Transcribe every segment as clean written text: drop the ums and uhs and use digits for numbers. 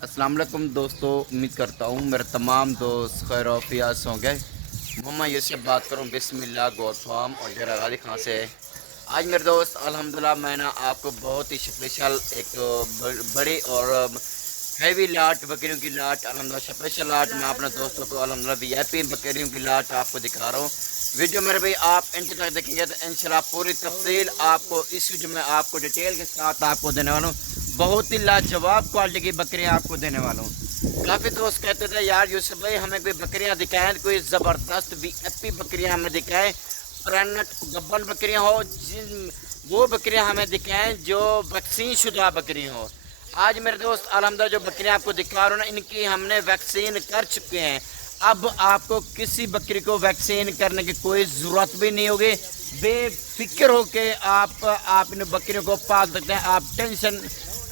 अस्सलाम वालेकुम दोस्तों, उम्मीद करता हूँ मेरे तमाम दोस्त खैर आफियत होंगे। मोहम्मद यूसुफ बात करूँ बिस्मिल्लाह गोट फार्म और डेरा गाजी खां से। आज मेरे दोस्त अल्हम्दुलिल्लाह मैं ना आपको बहुत ही स्पेशल एक बड़ी और हैवी लाट बकरियों की लाट अल्हम्दुलिल्लाह स्पेशल लाट मैं अपने दोस्तों को अल्हम्दुलिल्लाह वीआईपी बकरियों की लाट आपको दिखा रहा हूँ। वीडियो मेरे भाई आप एंड तक देखेंगे तो इंशाल्लाह पूरी तफसील आपको इस वीडियो में आपको डिटेल के साथ आपको देने वाला हूँ। बहुत ही लाजवाब क्वालिटी की बकरियां आपको देने वाला हूँ। काफ़ी दोस्त कहते थे यार यूसुफ भाई हमें कोई बकरियां दिखाएं, कोई ज़बरदस्त वीआईपी बकरियां हमें दिखाएं, प्रेग्नेंट गब्बन बकरियां हो, जिन वो बकरियां हमें दिखाएं जो वैक्सीन शुदा बकरी हो। आज मेरे दोस्त अल्हम्दुलिल्लाह जो बकरियां आपको दिखा रहा हूँ ना, इनकी हमने वैक्सीन कर चुके हैं। अब आपको किसी बकरी को वैक्सीन करने की कोई ज़रूरत भी नहीं होगी। बेफिक्र होके आप इन बकरियों को पाल सकते हैं। आप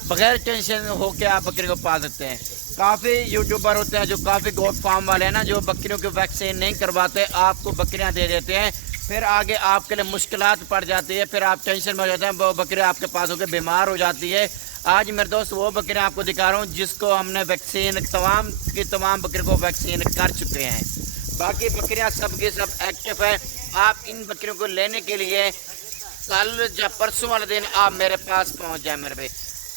बगैर टेंशन होके आप बकरी को पाल सकते हैं। काफ़ी यूट्यूबर होते हैं जो काफ़ी गोट फार्म वाले हैं ना, जो बकरियों की वैक्सीन नहीं करवाते, आपको बकरियां दे देते हैं, फिर आगे आपके लिए मुश्किलात पड़ जाती है, फिर आप टेंशन में हो जाते हैं, वो बकरी आपके पास होकर बीमार हो जाती है। आज मेरे दोस्त वो बकरियां आपको दिखा रहा हूँ जिसको हमने वैक्सीन तमाम बकरी को वैक्सीन कर चुके हैं। बाकी बकरियां सब की सब एक्टिव है। आप इन बकरियों को लेने के लिए कल या परसों वाले दिन आप मेरे पास पहुँच जाए। मेरे भाई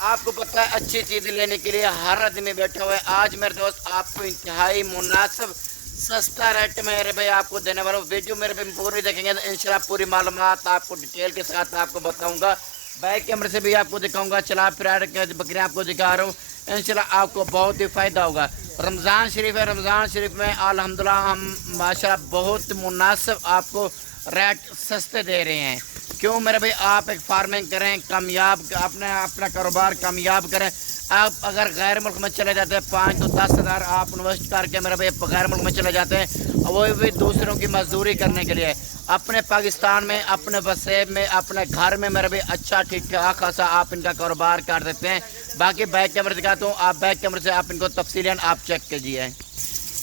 आपको पता है अच्छी चीज़ लेने के लिए हर आदमी बैठा हुआ है। आज मेरे दोस्त आपको इंतहाई मुनासिब सस्ता रेट में मेरे भाई आपको देने वाला हूँ। वीडियो मेरे भाई पूरी देखेंगे तो इंशाल्लाह पूरी मालूमात आपको डिटेल के साथ आपको बताऊंगा। बैक कैमरे से भी आपको दिखाऊंगा, चला फिरा के बकरियाँ आपको दिखा रहा हूँ। इंशाल्लाह आपको बहुत ही फ़ायदा होगा। रमज़ान शरीफ है, रमज़ान शरीफ में अल्हम्दुलिल्लाह हम माशाल्लाह बहुत मुनासिब आपको रेट सस्ते दे रहे हैं। क्यों मेरे भाई, आप एक फार्मिंग करें, कामयाब अपना कारोबार कामयाब करें। आप अगर गैर मुल्क में चले जाते हैं 5 तो 10 हज़ार आप इन्वेस्ट करके मेरे भाई गैर मुल्क में चले जाते हैं, वो भी दूसरों की मजदूरी करने के लिए। अपने पाकिस्तान में, अपने वसेब में, अपने घर में मेरे भाई अच्छा ठीक ठाक खासा आप इनका कारोबार कर सकते हैं। बाकी बैक कैमरे दिखाता हूँ, आप बैक कैमरे से आप इनको तफसीलन आप चेक कीजिए।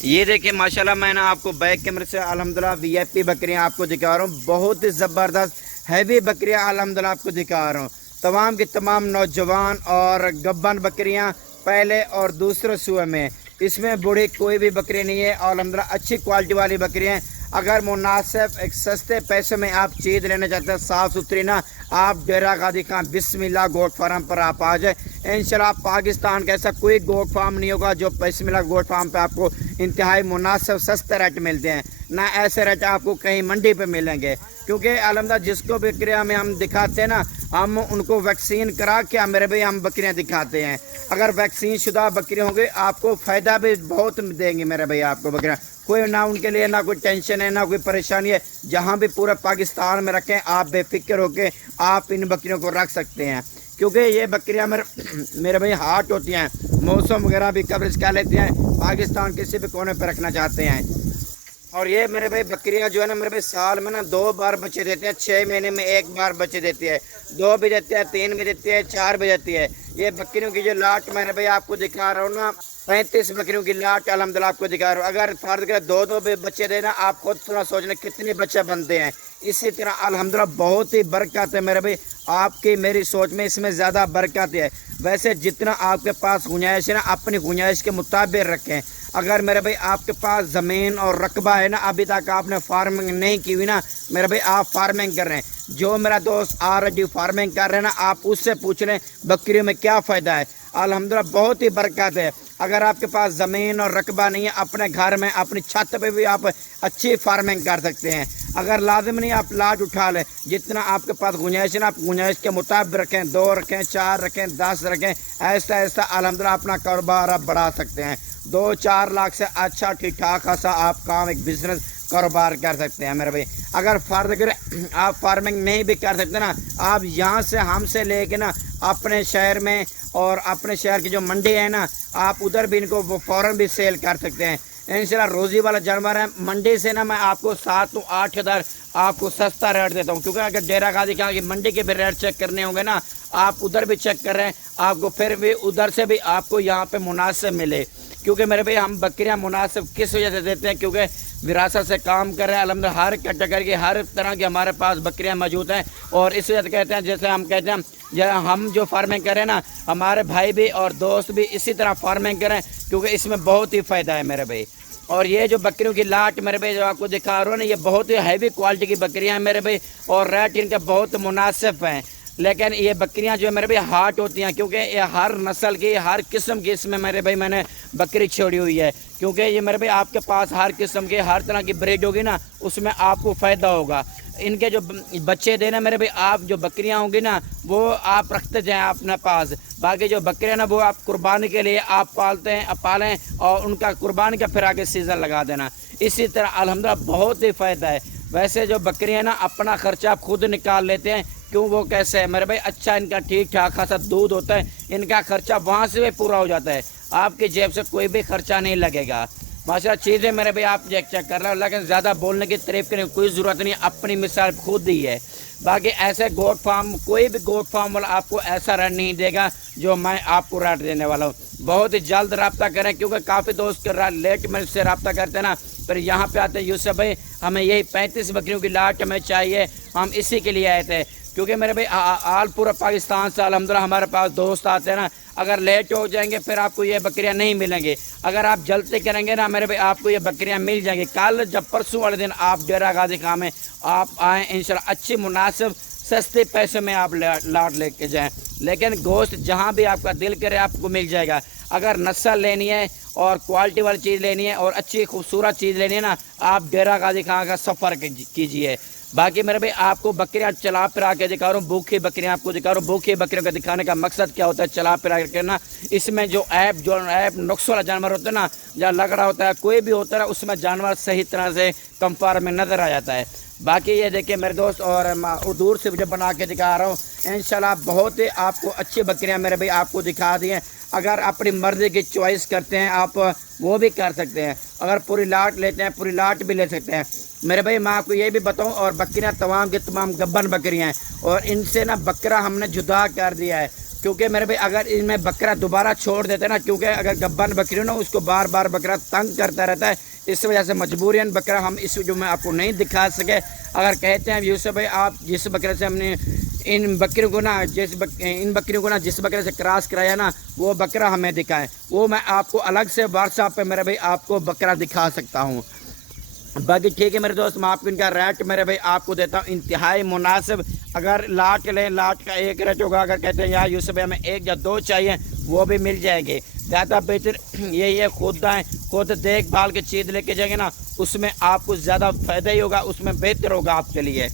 ये देखिए माशाल्लाह मैंने आपको बैक कैमरे से अल्हम्दुलिल्लाह वीआईपी बकरियां आपको दिखा रहा हूँ। बहुत ही ज़बरदस्त हैवी बकरियां अल्हम्दुलिल्लाह आपको दिखा रहा हूँ। तमाम की तमाम नौजवान और गब्बन बकरियां पहले और दूसरे सूए में, इसमें बूढ़ी कोई भी बकरी नहीं है। अल्हम्दुलिल्लाह अच्छी क्वालिटी वाली बकरियाँ। अगर मुनासिब एक सस्ते पैसों में आप चीज़ लेना चाहते हैं साफ़ सुथरी ना, आप डेरा गाजी खां बिस्मिल्लाह गोट फार्म पर आप आ जाए। इंशाल्लाह पाकिस्तान का ऐसा कोई गोट फार्म नहीं होगा जो बिस्मिल्लाह गोट फार्म पे आपको इंतहाई मुनासिब सस्ते रेट मिलते हैं। ना ऐसे रेट आपको कहीं मंडी पे मिलेंगे, क्योंकि अल्हम्दुलिल्लाह जिसको बकरियाँ में हम दिखाते हैं ना, हम उनको वैक्सीन करा के मेरे भाई हम बकरियाँ दिखाते हैं। अगर वैक्सीन शुदा बकरी होंगी आपको फ़ायदा भी बहुत देंगी मेरे भाई आपको बकरियाँ। कोई ना उनके लिए ना कोई टेंशन है ना कोई परेशानी है। जहाँ भी पूरे पाकिस्तान में रखें आप बेफिक्र होकर आप इन बकरियों को रख सकते हैं, क्योंकि ये बकरियां मेरे भाई हार्ट होती हैं, मौसम वगैरह भी कवरेज कर लेती हैं। पाकिस्तान किसी भी कोने पर रखना चाहते हैं। और ये मेरे भाई बकरियां जो है ना मेरे भाई साल में ना 2 बार बच्चे देते हैं। 6 महीने में 1 बार बच्चे देती है, 2 भी देती है, 3 भी देती है, 4 भी देती है। ये बकरियों की जो लाट मेरे भाई आपको दिखा रहा हूँ ना, 35 बकरियों की लाट अल्हम्दुलिल्लाह आपको दिखा रहा हूँ। अगर फर्ज करें 2-2 भी बच्चे देना, आप खुद थोड़ा सोचना कितने बच्चे बनते हैं। इसी तरह अल्हम्दुलिल्लाह बहुत ही बरकत है मेरे भाई आपकी मेरी सोच में, इसमें ज़्यादा बरकत है। वैसे जितना आपके पास गुंजाइश है ना, अपनी गुंजाइश के मुताबिक रखें। अगर मेरे भाई आपके पास ज़मीन और रकबा है ना, अभी तक आपने फार्मिंग नहीं की हुई ना मेरे भाई, आप फार्मिंग कर रहे हैं, जो मेरा दोस्त ऑलरेडी फार्मिंग कर रहे हैं ना, आप उससे पूछ लें बकरियों में क्या फ़ायदा है। अल्हम्दुलिल्लाह बहुत ही बरकत है। अगर आपके पास ज़मीन और रकबा नहीं है, अपने घर में अपनी छत पे भी आप अच्छी फार्मिंग कर सकते हैं। अगर लाजिम नहीं आप लाट उठा लें, जितना आपके पास गुंजाइश है ना आप गुंजाइश के मुताबिक रखें, 2 रखें, 4 रखें, 10 रखें, ऐसा ऐसा अल्हम्दुलिल्लाह अपना कारोबार आप बढ़ा सकते हैं। 2-4 लाख से अच्छा ठीक ठाक खासा आप काम एक बिजनेस कारोबार कर सकते हैं मेरे भाई। अगर फर्ज करें आप फार्मिंग नहीं भी कर सकते ना, आप यहाँ से हमसे लेके ना अपने शहर में और अपने शहर की जो मंडी है ना, आप उधर भी इनको वो फ़ौरन भी सेल कर सकते हैं। इंशाल्लाह रोज़ी वाला जानवर है। मंडी से ना मैं आपको 7 तो 8 हज़ार आपको सस्ता रेट देता हूँ, क्योंकि अगर डेरा गाजी खां की मंडी के भी रेट चेक करने होंगे ना, आप उधर भी चेक कर रहे हैं, आपको फिर भी उधर से भी आपको यहाँ पे मुनासिब मिले। क्योंकि मेरे भाई हम बकरियां मुनासिब किस वजह से देते हैं, क्योंकि विरासत से काम कर रहे हैं अल्हम्दुलिल्लाह, हर कैटेगरी की हर तरह की हमारे पास बकरियां मौजूद हैं। और इस वजह से कहते हैं, जैसे हम कहते हैं ہم جو فارمنگ کریں نا ہمارے بھائی بھی اور دوست بھی اسی طرح فارمنگ کریں کیونکہ اس میں بہت ہی فائدہ ہے میرے بھائی۔ اور یہ جو بکریوں کی لاٹ میرے بھائی جو آپ کو دکھا رہا ہوں نا یہ بہت ہی ہیوی کوالٹی کی بکریاں ہیں میرے بھائی، اور ریٹ ان کا بہت مناسب ہیں۔ لیکن یہ بکریاں جو ہے میرے بھائی ہارٹ ہوتی ہیں کیونکہ یہ ہر نسل کی ہر قسم کی اس میں میرے بھائی میں نے بکری چھوڑی ہوئی ہے، کیونکہ یہ میرے بھائی آپ کے پاس ہر قسم کی ہر طرح کی بریڈ ہوگی نا اس میں آپ کو فائدہ ہوگا۔ ان کے جو بچے دینا میرے بھائی آپ جو بکریاں ہوں گی نا وہ آپ رکھتے جائیں اپنے پاس، باقی جو بکریاں نا وہ آپ قربانی کے لیے آپ پالیں اور ان کا قربانی کا پھر آگے سیزن لگا دینا۔ اسی طرح الحمدللہ بہت ہی فائدہ ہے۔ ویسے جو بکریاں نا اپنا خرچہ خود نکال لیتے ہیں، کیوں وہ کیسے ہے میرے بھائی اچھا ان کا ٹھیک ٹھاک خاصا دودھ ہوتا ہے، ان کا خرچہ وہاں سے بھی پورا ہو جاتا ہے، آپ کی جیب سے کوئی بھی خرچہ نہیں لگے گا۔ ماشاءاللہ چیزیں میرے بھائی آپ چیک کر رہے ہو، لیکن زیادہ بولنے کی تعریف کرنے کی کوئی ضرورت نہیں، اپنی مثال خود ہی ہے۔ باقی ایسے گوٹ فارم کوئی بھی گوٹ فارم والا آپ کو ایسا ریٹ نہیں دے گا جو میں آپ کو ریٹ دینے والا ہوں۔ بہت ہی جلد رابطہ کریں کیونکہ کافی دوست لیٹ میں سے رابطہ کرتے ہیں نا، پھر یہاں پہ آتے ہیں یوسف بھائی ہمیں یہی 35 بکریوں کی لاٹ ہمیں چاہیے، ہم اسی کے لیے آئے تھے کیونکہ میرے بھائی آل پورا پاکستان سے الحمدللہ ہمارے پاس دوست آتے ہیں نا، اگر لیٹ ہو جائیں گے پھر آپ کو یہ بکریاں نہیں ملیں گی، اگر آپ جلدی کریں گے نا میرے بھائی آپ کو یہ بکریاں مل جائیں گی۔ کل جب پرسوں والے دن آپ ڈیرہ غازی خان میں آپ آئیں انشاءاللہ اچھی مناسب سستے پیسے میں آپ لاٹ لے کے جائیں، لیکن گوشت جہاں بھی آپ کا دل کرے آپ کو مل جائے گا۔ اگر نسل لینی ہے اور کوالٹی والی چیز لینی ہے اور اچھی خوبصورت چیز لینی ہے نا آپ ڈیرہ غازی خان کا سفر کیجیے۔ باقی میرے بھائی آپ کو بکریاں چلا پھرا کے دکھا رہا ہوں، بھوکھی بکریاں آپ کو دکھا رہا ہوں۔ بھوکھی بکریوں کا دکھانے کا مقصد کیا ہوتا ہے چلا پھرا کے نا، اس میں جو نقص والا جانور ہوتا ہے نا یا لگڑا ہوتا ہے کوئی بھی ہوتا ہے اس میں جانور صحیح طرح سے کمفار میں نظر آ جاتا ہے۔ باقی یہ دیکھیں میرے دوست اور دور سے جو بنا کے دکھا رہا ہوں انشاءاللہ بہت ہی آپ کو اچھی بکریاں میرے بھائی آپ کو دکھا دی ہیں۔ اگر اپنی مرضی کی چوائس کرتے ہیں آپ وہ بھی کر سکتے ہیں، اگر پوری لاٹ لیتے ہیں پوری لاٹ بھی لے سکتے ہیں میرے بھائی۔ میں آپ کو یہ بھی بتاؤں اور بکریاں تمام کی تمام گبن بکریاں ہیں اور ان سے نا بکرا ہم نے جدا کر دیا ہے کیونکہ میرے بھائی اگر ان میں بکرا دوبارہ چھوڑ دیتے ہیں نا، کیونکہ اگر گبن بکری نا اس کو بار بار بکرا تنگ کرتا رہتا ہے، اس وجہ سے مجبوراً بکرا ہم اس جو میں آپ کو نہیں دکھا سکے۔ اگر کہتے ہیں یوسف بھائی آپ جس بکرے سے ہم نے ان بکریوں کو نا جس بکرے سے کراس کرایا نا وہ بکرا ہمیں دکھائیں، وہ میں آپ کو الگ سے واٹس ایپ پہ میرے بھائی آپ کو بکرا دکھا سکتا ہوں۔ باقی ٹھیک ہے میرے دوست، میں آپ کو ان کا ریٹ میرے بھائی آپ کو دیتا ہوں انتہائی مناسب۔ اگر لاٹ لیں لاٹ کا ایک ریٹ ہوگا، اگر کہتے ہیں یار یوسف بھائی ہمیں 1 یا 2 چاہیے وہ بھی مل جائے گی۔ زیادہ بہتر یہی ہے خود دیکھ بھال کے چیز لے کے جائیں گے نا اس میں آپ کو زیادہ فائدہ ہی ہوگا، اس میں بہتر ہوگا آپ کے لیے۔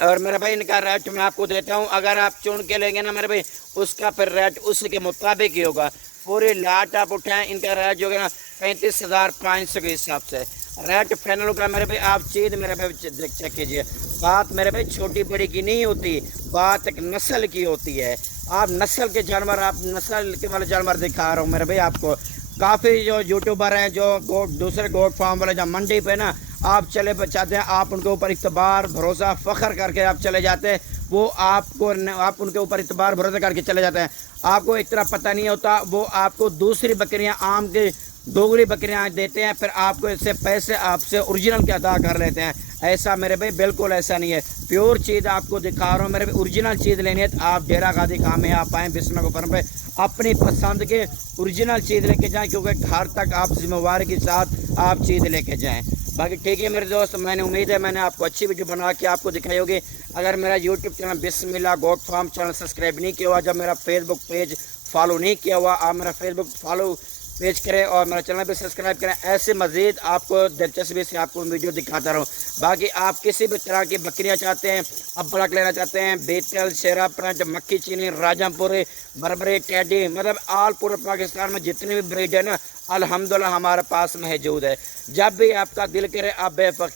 اور میرے بھائی ان کا ریٹ میں آپ کو دیتا ہوں، اگر آپ چن کے لیں گے نا میرے بھائی اس کا پھر ریٹ اس کے مطابق ہی ہوگا۔ پوری لاٹ آپ اٹھائیں ان کا ریٹ جو ہوگا نا 35,500 کے حساب سے ریٹ فائنل ہوگا میرے بھائی۔ آپ چیز میرے بھائی چیک کیجیے، بات میرے بھائی چھوٹی بڑی کی نہیں ہوتی، بات ایک نسل کی ہوتی ہے۔ آپ نسل کے جانور آپ نسل کے والے جانور دکھا رہا ہوں میرے بھائی آپ کو۔ کافی جو یوٹیوبر ہیں جو دوسرے گوٹ فارم والے جو منڈی پہ نا آپ چلے چاہتے ہیں آپ ان کے اوپر اعتبار بھروسہ فخر کر کے آپ چلے جاتے ہیں، وہ آپ ان کے اوپر اعتبار بھروسہ کر کے چلے جاتے ہیں، آپ کو ایک طرح پتہ نہیں ہوتا، وہ آپ کو دوسری بکریاں عام کی دوگری بکریاں دیتے ہیں، پھر آپ کو اس سے پیسے آپ سے اوریجنل کے ادا کر لیتے ہیں۔ ایسا میرے بھائی بالکل ایسا نہیں ہے، پیور چیز آپ کو دکھا رہا ہوں میرے بھائی۔ اوریجنل چیز لینی ہے تو آپ ڈیرہ غازی خان میں آپ آئیں بسم اللہ فرم پہ اپنی پسند کے اوریجنل چیز لے کے جائیں، کیونکہ گھر تک آپ ذمہ واری کے ساتھ آپ چیز لے کے جائیں۔ باقی ٹھیک ہے میرے دوست، میں نے امید ہے میں نے آپ کو اچھی ویڈیو بنا کے آپ کو دکھائی ہوگی۔ اگر میرا یوٹیوب چینل بسم اللہ گوٹ فارم چینل سبسکرائب نہیں کیا ہوا، جب میرا فیس بک پیج فالو نہیں کیا ہوا آپ میرا فیس بک فالو پیج کریں اور میرا چینل پہ سبسکرائب کریں، ایسے مزید آپ کو دلچسپی سے آپ کو ویڈیو دکھاتا رہوں۔ باقی آپ کسی بھی طرح کی بکریاں چاہتے ہیں، ابڑک لینا چاہتے ہیں، بیتل، شیرا پرنٹ، مکی چینی، راجم پوری، بربری، ٹیڈی، مطلب آل پورے پاکستان میں جتنی بھی بریڈ ہے نا الحمدللہ ہمارے پاس موجود ہے۔ جب بھی آپ کا دل کرے آپ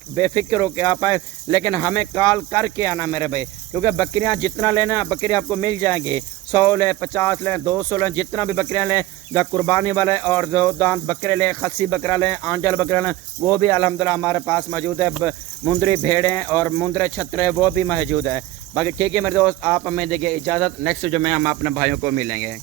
بے فکر ہو کے آپ آئیں، لیکن ہمیں کال کر کے آنا میرے بھائی، کیونکہ بکریاں جتنا لینا بکری آپ کو مل جائیں گی، 100 لیں، 50 لیں، 200 لیں، جتنا بھی بکریاں لیں، یا قربانی والے اور دو دانت بکرے لیں، خسی بکرا لیں، آنچل بکرا لیں، وہ بھی الحمدللہ ہمارے پاس موجود ہے۔ مندری بھیڑیں اور مندرے چھترے وہ بھی موجود ہے۔ باقی ٹھیک ہے میرے دوست، آپ ہمیں دیکھیے اجازت، نیکسٹ جو میں ہم اپنے بھائیوں کو ملیں گے۔